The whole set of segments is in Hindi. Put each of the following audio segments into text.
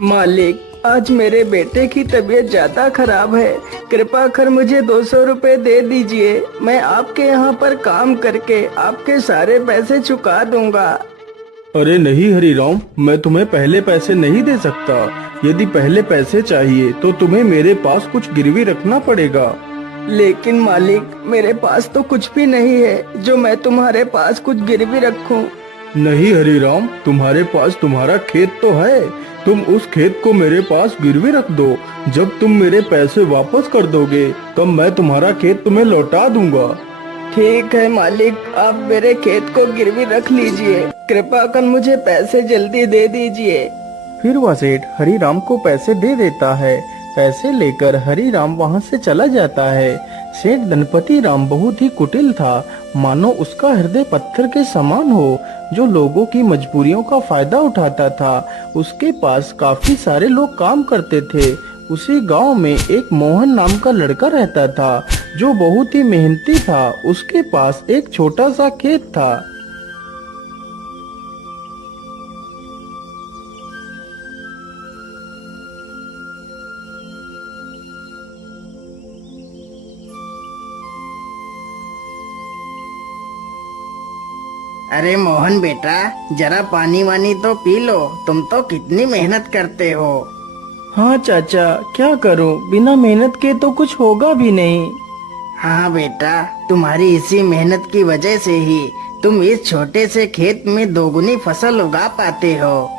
मालिक, आज मेरे बेटे की तबीयत ज्यादा खराब है। कृपा कर मुझे 200 रुपए दे दीजिए। मैं आपके यहाँ पर काम करके आपके सारे पैसे चुका दूंगा। अरे नहीं हरीराम, मैं तुम्हें पहले पैसे नहीं दे सकता। यदि पहले पैसे चाहिए तो तुम्हें मेरे पास कुछ गिरवी रखना पड़ेगा। लेकिन मालिक, मेरे पास तो कुछ भी नहीं है जो मैं तुम्हारे पास कुछ गिरवी रखूं। नहीं हरीराम, तुम्हारे पास तुम्हारा खेत तो है। तुम उस खेत को मेरे पास गिरवी रख दो। जब तुम मेरे पैसे वापस कर दोगे तब मैं तुम्हारा खेत तुम्हें लौटा दूंगा। ठीक है मालिक, आप मेरे खेत को गिरवी रख लीजिए। कृपा कर मुझे पैसे जल्दी दे दीजिए। फिर वह सेठ हरीराम को पैसे दे देता है। पैसे लेकर हरीराम वहाँ से चला जाता है। सेठ धनपति राम बहुत ही कुटिल था, मानो उसका हृदय पत्थर के समान हो, जो लोगों की मजबूरियों का फायदा उठाता था। उसके पास काफी सारे लोग काम करते थे। उसी गांव में एक मोहन नाम का लड़का रहता था, जो बहुत ही मेहनती था। उसके पास एक छोटा सा खेत था। अरे मोहन बेटा, जरा पानी वानी तो पी लो। तुम तो कितनी मेहनत करते हो। हाँ चाचा, क्या करूं, बिना मेहनत के तो कुछ होगा भी नहीं। हाँ बेटा, तुम्हारी इसी मेहनत की वजह से ही तुम इस छोटे से खेत में दोगुनी फसल उगा पाते हो।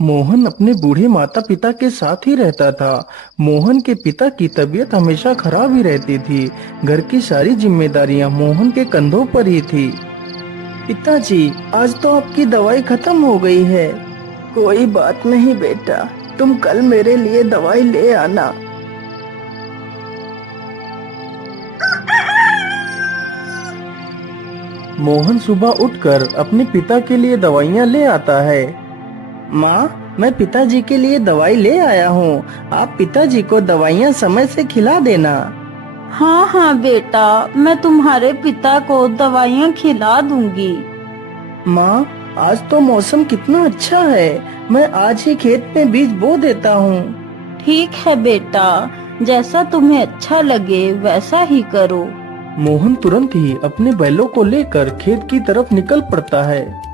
मोहन अपने बूढ़े माता पिता के साथ ही रहता था। मोहन के पिता की तबीयत हमेशा खराब ही रहती थी। घर की सारी जिम्मेदारियां मोहन के कंधों पर ही थी। पिताजी, आज तो आपकी दवाई खत्म हो गई है। कोई बात नहीं बेटा, तुम कल मेरे लिए दवाई ले आना। मोहन सुबह उठकर अपने पिता के लिए दवाइयाँ ले आता है। माँ, मैं पिताजी के लिए दवाई ले आया हूँ। आप पिताजी को दवाइयाँ समय से खिला देना। हाँ हाँ बेटा, मैं तुम्हारे पिता को दवाइयाँ खिला दूंगी। माँ, आज तो मौसम कितना अच्छा है। मैं आज ही खेत में बीज बो देता हूँ। ठीक है बेटा, जैसा तुम्हें अच्छा लगे वैसा ही करो। मोहन तुरंत ही अपने बैलों को लेकर खेत की तरफ निकल पड़ता है।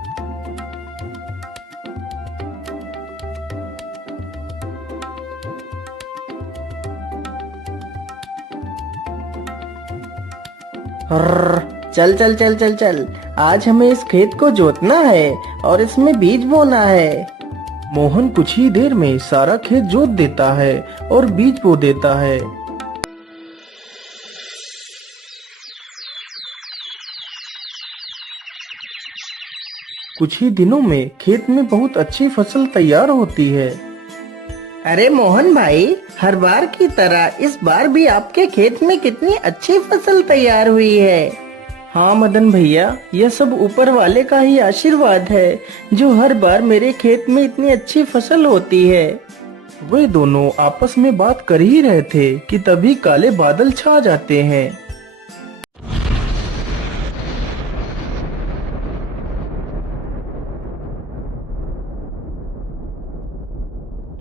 हर्र, चल चल चल चल चल, आज हमें इस खेत को जोतना है और इसमें बीज बोना है। मोहन कुछ ही देर में सारा खेत जोत देता है और बीज बो देता है। कुछ ही दिनों में खेत में बहुत अच्छी फसल तैयार होती है। अरे मोहन भाई, हर बार की तरह इस बार भी आपके खेत में कितनी अच्छी फसल तैयार हुई है। हाँ मदन भैया, यह सब ऊपर वाले का ही आशीर्वाद है, जो हर बार मेरे खेत में इतनी अच्छी फसल होती है। वे दोनों आपस में बात कर ही रहे थे कि तभी काले बादल छा जाते हैं।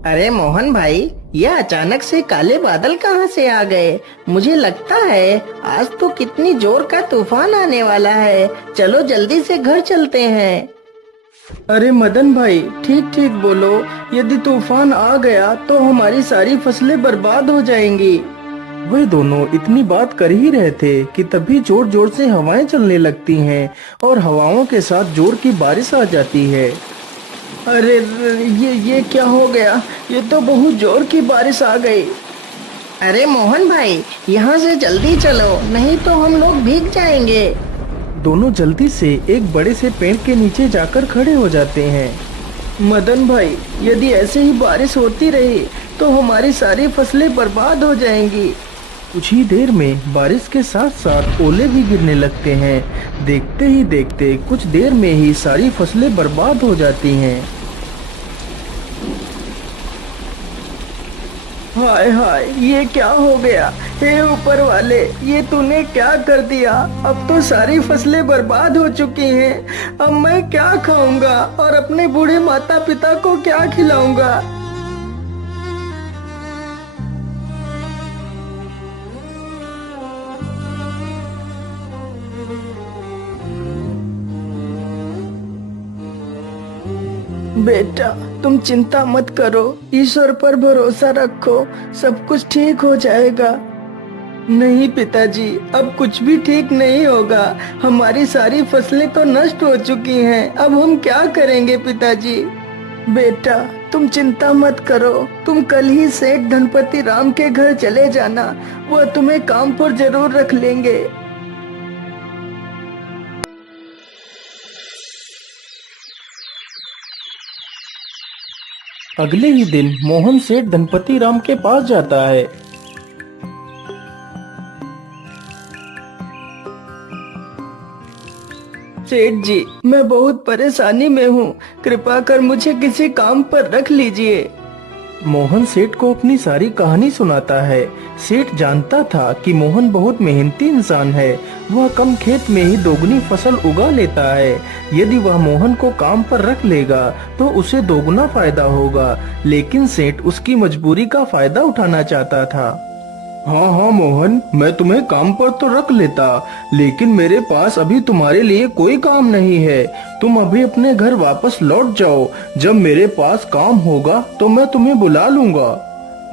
अरे मोहन भाई, यह अचानक से काले बादल कहाँ से आ गए। मुझे लगता है आज तो कितनी जोर का तूफान आने वाला है। चलो जल्दी से घर चलते हैं। अरे मदन भाई, ठीक ठीक बोलो। यदि तूफान आ गया तो हमारी सारी फसलें बर्बाद हो जाएंगी। वे दोनों इतनी बात कर ही रहे थे कि तभी जोर जोर से हवाएं चलने लगती हैं और हवाओं के साथ जोर की बारिश आ जाती है। अरे ये क्या हो गया। ये तो बहुत जोर की बारिश आ गई। अरे मोहन भाई, यहाँ से जल्दी चलो, नहीं तो हम लोग भीग जाएंगे। दोनों जल्दी से एक बड़े से पेड़ के नीचे जाकर खड़े हो जाते हैं। मदन भाई, यदि ऐसे ही बारिश होती रही तो हमारी सारी फसलें बर्बाद हो जाएंगी। कुछ ही देर में बारिश के साथ साथ ओले भी गिरने लगते हैं। देखते ही देखते कुछ देर में ही सारी फसलें बर्बाद हो जाती हैं। हाय हाय, ये क्या हो गया? हे ऊपर वाले, ये तूने क्या कर दिया? अब तो सारी फसलें बर्बाद हो चुकी हैं। अब मैं क्या खाऊंगा और अपने बूढ़े माता पिता को क्या खिलाऊंगा? बेटा, तुम चिंता मत करो, ईश्वर पर भरोसा रखो, सब कुछ ठीक हो जाएगा। नहीं पिताजी, अब कुछ भी ठीक नहीं होगा। हमारी सारी फसलें तो नष्ट हो चुकी हैं। अब हम क्या करेंगे पिताजी? बेटा, तुम चिंता मत करो। तुम कल ही सेठ धनपति राम के घर चले जाना। वह तुम्हें काम पर जरूर रख लेंगे। अगले ही दिन मोहन सेठ धनपति राम के पास जाता है। सेठ जी, मैं बहुत परेशानी में हूँ। कृपा कर मुझे किसी काम पर रख लीजिए। मोहन सेठ को अपनी सारी कहानी सुनाता है। सेठ जानता था कि मोहन बहुत मेहनती इंसान है। वह कम खेत में ही दोगुनी फसल उगा लेता है। यदि वह मोहन को काम पर रख लेगा तो उसे दोगुना फायदा होगा। लेकिन सेठ उसकी मजबूरी का फायदा उठाना चाहता था। हाँ हाँ मोहन, मैं तुम्हें काम पर तो रख लेता, लेकिन मेरे पास अभी तुम्हारे लिए कोई काम नहीं है। तुम अभी अपने घर वापस लौट जाओ। जब मेरे पास काम होगा तो मैं तुम्हें बुला लूंगा।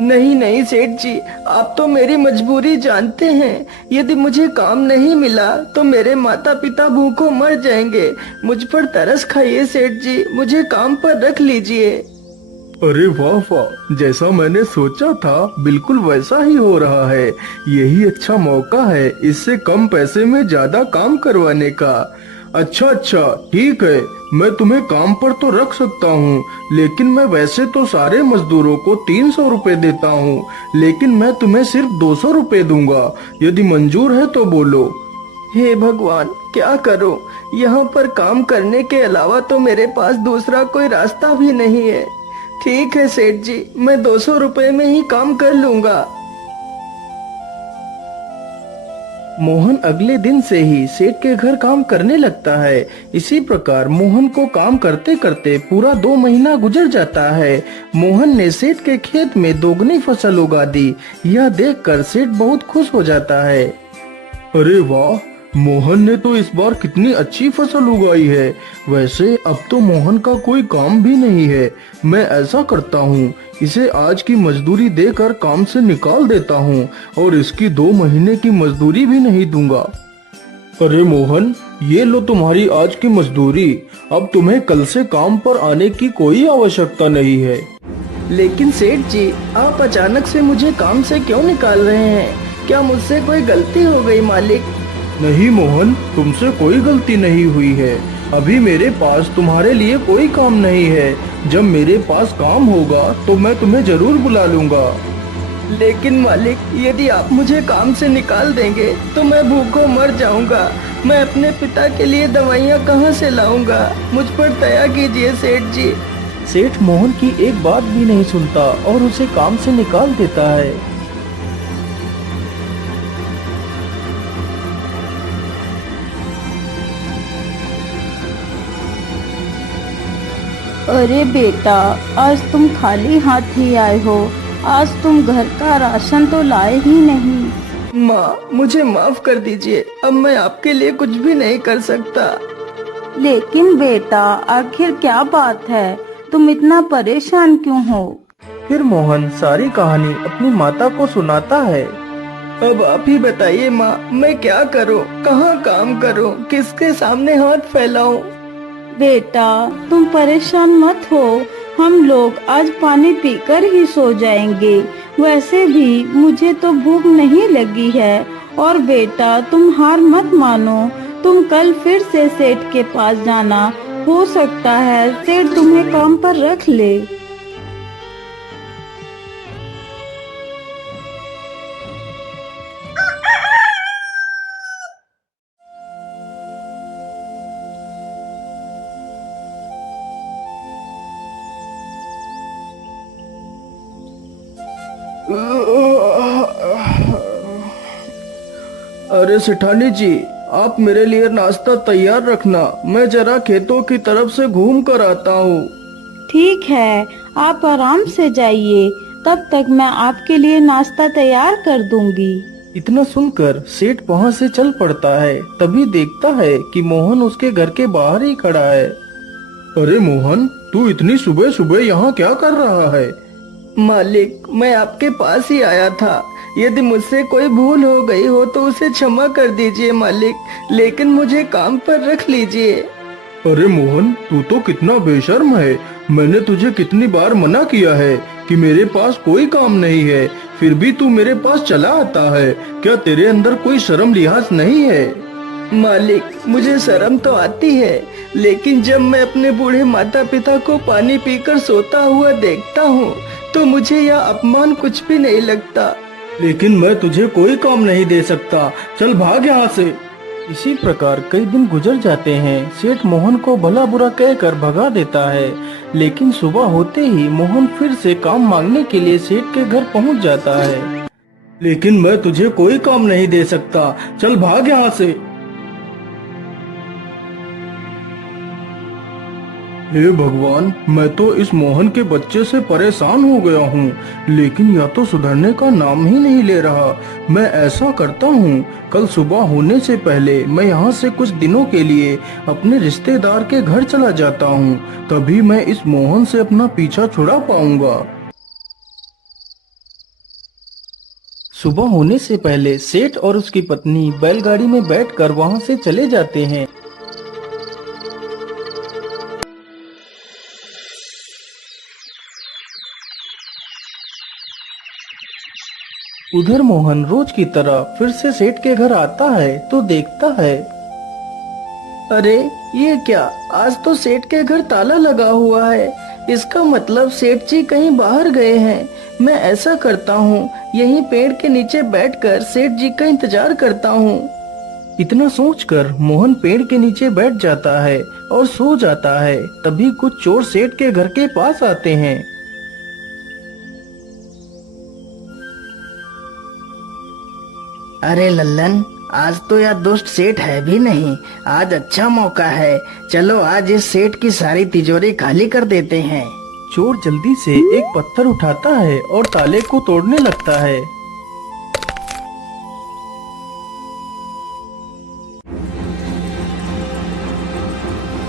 नहीं नहीं सेठ जी, आप तो मेरी मजबूरी जानते हैं। यदि मुझे काम नहीं मिला तो मेरे माता पिता भूखों मर जाएंगे। मुझ पर तरस खाइए सेठ जी, मुझे काम पर रख लीजिए। अरे वाह वाह, जैसा मैंने सोचा था बिल्कुल वैसा ही हो रहा है। यही अच्छा मौका है इससे कम पैसे में ज्यादा काम करवाने का। अच्छा अच्छा, ठीक है, मैं तुम्हें काम पर तो रख सकता हूँ, लेकिन मैं वैसे तो सारे मजदूरों को 300 रुपए देता हूँ, लेकिन मैं तुम्हें सिर्फ 200 रुपए दूंगा। यदि मंजूर है तो बोलो। हे भगवान, क्या करूं? यहाँ पर काम करने के अलावा तो मेरे पास दूसरा कोई रास्ता भी नहीं है। ठीक है सेठ जी, मैं 200 रुपए में ही काम कर लूंगा। मोहन अगले दिन से ही सेठ के घर काम करने लगता है। इसी प्रकार मोहन को काम करते करते पूरा 2 महीना गुजर जाता है। मोहन ने सेठ के खेत में दोगुनी फसल उगा दी। यह देखकर सेठ बहुत खुश हो जाता है। अरे वाह, मोहन ने तो इस बार कितनी अच्छी फसल उगाई है। वैसे अब तो मोहन का कोई काम भी नहीं है। मैं ऐसा करता हूँ, इसे आज की मजदूरी देकर काम से निकाल देता हूँ और इसकी 2 महीने की मजदूरी भी नहीं दूंगा। अरे मोहन, ये लो तुम्हारी आज की मजदूरी। अब तुम्हें कल से काम पर आने की कोई आवश्यकता नहीं है। लेकिन सेठ जी, आप अचानक से मुझे काम से क्यों निकाल रहे हैं? क्या मुझसे कोई गलती हो गई मालिक? नहीं मोहन, तुमसे कोई गलती नहीं हुई है। अभी मेरे पास तुम्हारे लिए कोई काम नहीं है। जब मेरे पास काम होगा तो मैं तुम्हें जरूर बुला लूंगा। लेकिन मालिक, यदि आप मुझे काम से निकाल देंगे तो मैं भूखों मर जाऊंगा। मैं अपने पिता के लिए दवाइयाँ कहाँ से लाऊंगा? मुझ पर दया कीजिए सेठ जी। सेठ मोहन की एक बात भी नहीं सुनता और उसे काम से निकाल देता है। अरे बेटा, आज तुम खाली हाथ ही आए हो। आज तुम घर का राशन तो लाए ही नहीं। माँ, मुझे माफ कर दीजिए। अब मैं आपके लिए कुछ भी नहीं कर सकता। लेकिन बेटा, आखिर क्या बात है? तुम इतना परेशान क्यों हो? फिर मोहन सारी कहानी अपनी माता को सुनाता है। अब आप ही बताइए माँ, मैं क्या करूँ? कहाँ काम करूँ? किसके सामने हाथ फैलाऊं? बेटा, तुम परेशान मत हो। हम लोग आज पानी पीकर ही सो जाएंगे। वैसे भी मुझे तो भूख नहीं लगी है। और बेटा, तुम हार मत मानो। तुम कल फिर से सेठ के पास जाना। हो सकता है सेठ तुम्हें काम पर रख ले। अरे सेठानी जी, आप मेरे लिए नाश्ता तैयार रखना, मैं जरा खेतों की तरफ से घूम कर आता हूँ। ठीक है, आप आराम से जाइए, तब तक मैं आपके लिए नाश्ता तैयार कर दूंगी। इतना सुनकर सेठ वहाँ से चल पड़ता है। तभी देखता है कि मोहन उसके घर के बाहर ही खड़ा है। अरे मोहन, तू इतनी सुबह सुबह यहाँ क्या कर रहा है? मालिक, मैं आपके पास ही आया था। यदि मुझसे कोई भूल हो गई हो तो उसे क्षमा कर दीजिए मालिक, लेकिन मुझे काम पर रख लीजिए। अरे मोहन, तू तो कितना बेशर्म है। मैंने तुझे कितनी बार मना किया है कि मेरे पास कोई काम नहीं है, फिर भी तू मेरे पास चला आता है। क्या तेरे अंदर कोई शर्म लिहाज नहीं है? मालिक, मुझे शर्म तो आती है, लेकिन जब मैं अपने बूढ़े माता पिता को पानी पीकर सोता हुआ देखता हूँ तो मुझे यह अपमान कुछ भी नहीं लगता। लेकिन मैं तुझे कोई काम नहीं दे सकता, चल भाग यहाँ से। इसी प्रकार कई दिन गुजर जाते हैं। सेठ मोहन को भला बुरा कहकर भगा देता है, लेकिन सुबह होते ही मोहन फिर से काम मांगने के लिए सेठ के घर पहुंच जाता है। लेकिन मैं तुझे कोई काम नहीं दे सकता, चल भाग यहाँ से। हे भगवान, मैं तो इस मोहन के बच्चे से परेशान हो गया हूँ, लेकिन यह तो सुधरने का नाम ही नहीं ले रहा। मैं ऐसा करता हूँ, कल सुबह होने से पहले मैं यहाँ से कुछ दिनों के लिए अपने रिश्तेदार के घर चला जाता हूँ, तभी मैं इस मोहन से अपना पीछा छुड़ा पाऊंगा। सुबह होने से पहले सेठ और उसकी पत्नी बैलगाड़ी में बैठकर वहाँ से चले जाते हैं। उधर मोहन रोज की तरह फिर से सेठ के घर आता है तो देखता है, अरे ये क्या, आज तो सेठ के घर ताला लगा हुआ है। इसका मतलब सेठ जी कहीं बाहर गए हैं। मैं ऐसा करता हूँ, यहीं पेड़ के नीचे बैठकर सेठ जी का इंतजार करता हूँ। इतना सोचकर मोहन पेड़ के नीचे बैठ जाता है और सो जाता है। तभी कुछ चोर सेठ के घर के पास आते हैं। अरे लल्लन, आज तो यह दुष्ट सेठ है भी नहीं। आज अच्छा मौका है, चलो आज इस सेठ की सारी तिजोरी खाली कर देते हैं। चोर जल्दी से एक पत्थर उठाता है और ताले को तोड़ने लगता है।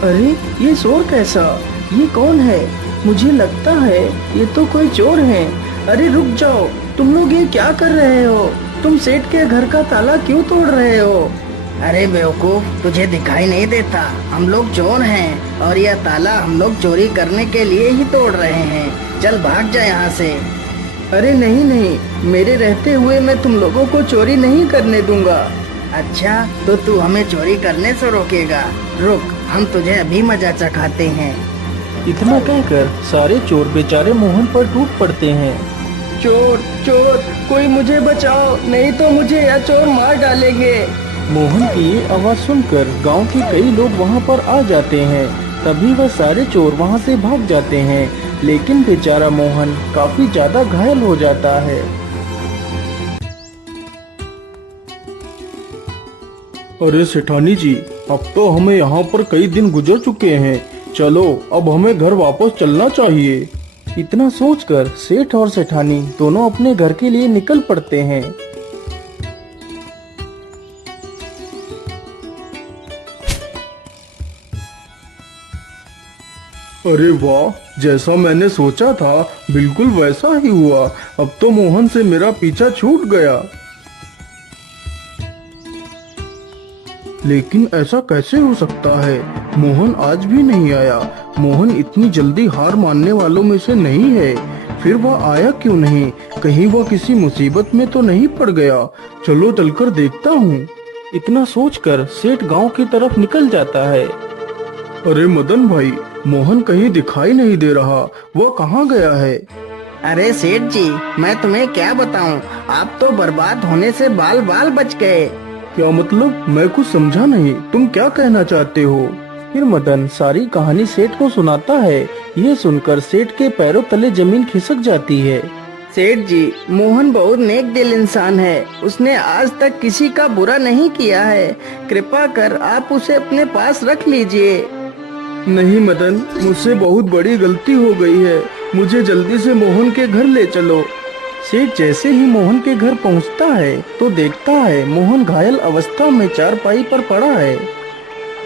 अरे ये शोर कैसा? ये कौन है? मुझे लगता है ये तो कोई चोर है। अरे रुक जाओ, तुम लोग ये क्या कर रहे हो? तुम सेठ के घर का ताला क्यों तोड़ रहे हो? अरे बेवकूफ, तुझे दिखाई नहीं देता? हम लोग चोर हैं और यह ताला हम लोग चोरी करने के लिए ही तोड़ रहे हैं। चल भाग जा यहाँ से। अरे नहीं नहीं, मेरे रहते हुए मैं तुम लोगों को चोरी नहीं करने दूंगा। अच्छा, तो तू हमें चोरी करने से रोकेगा? रुक, हम तुझे अभी मजा चखाते हैं। इतना कहकर सारे चोर बेचारे मोहन पर टूट पड़ते हैं। चोर चोर, कोई मुझे बचाओ, नहीं तो मुझे यह चोर मार डालेंगे। मोहन की ये आवाज सुनकर गांव के कई लोग वहां पर आ जाते हैं। तभी वह सारे चोर वहां से भाग जाते हैं, लेकिन बेचारा मोहन काफी ज्यादा घायल हो जाता है। अरे सेठानी जी, अब तो हमें यहाँ पर कई दिन गुजर चुके हैं, चलो अब हमें घर वापस चलना चाहिए। इतना सोचकर सेठ और सेठानी दोनों अपने घर के लिए निकल पड़ते हैं। अरे वाह, जैसा मैंने सोचा था बिल्कुल वैसा ही हुआ। अब तो मोहन से मेरा पीछा छूट गया। लेकिन ऐसा कैसे हो सकता है? मोहन आज भी नहीं आया। मोहन इतनी जल्दी हार मानने वालों में से नहीं है। फिर वह आया क्यों नहीं? कहीं वह किसी मुसीबत में तो नहीं पड़ गया? चलो चलकर देखता हूँ। इतना सोचकर सेठ गांव की तरफ निकल जाता है। अरे मदन भाई, मोहन कहीं दिखाई नहीं दे रहा, वह कहाँ गया है? अरे सेठ जी, मैं तुम्हें क्या बताऊं, आप तो बर्बाद होने से बाल बाल बच गए। क्या मतलब? मैं कुछ समझा नहीं, तुम क्या कहना चाहते हो? फिर मदन सारी कहानी सेठ को सुनाता है। ये सुनकर सेठ के पैरों तले जमीन खिसक जाती है। सेठ जी, मोहन बहुत नेक दिल इंसान है। उसने आज तक किसी का बुरा नहीं किया है। कृपा कर आप उसे अपने पास रख लीजिए। नहीं मदन, मुझसे बहुत बड़ी गलती हो गई है। मुझे जल्दी से मोहन के घर ले चलो। सेठ जैसे ही मोहन के घर पहुंचता है तो देखता है मोहन घायल अवस्था में चारपाई पर पड़ा है।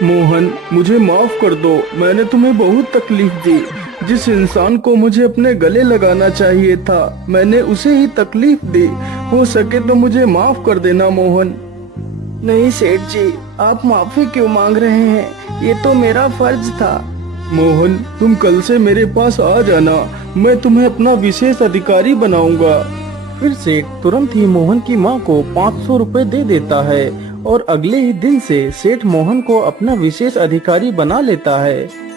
मोहन, मुझे माफ कर दो, मैंने तुम्हें बहुत तकलीफ दी। जिस इंसान को मुझे अपने गले लगाना चाहिए था, मैंने उसे ही तकलीफ दी। हो सके तो मुझे माफ कर देना मोहन। नहीं सेठ जी, आप माफी क्यों मांग रहे हैं? ये तो मेरा फर्ज था। मोहन, तुम कल से मेरे पास आ जाना, मैं तुम्हें अपना विशेष अधिकारी बनाऊंगा। फिर सेठ तुरंत ही मोहन की माँ को 500 रुपए दे देता है और अगले ही दिन से सेठ मोहन को अपना विशेष अधिकारी बना लेता है।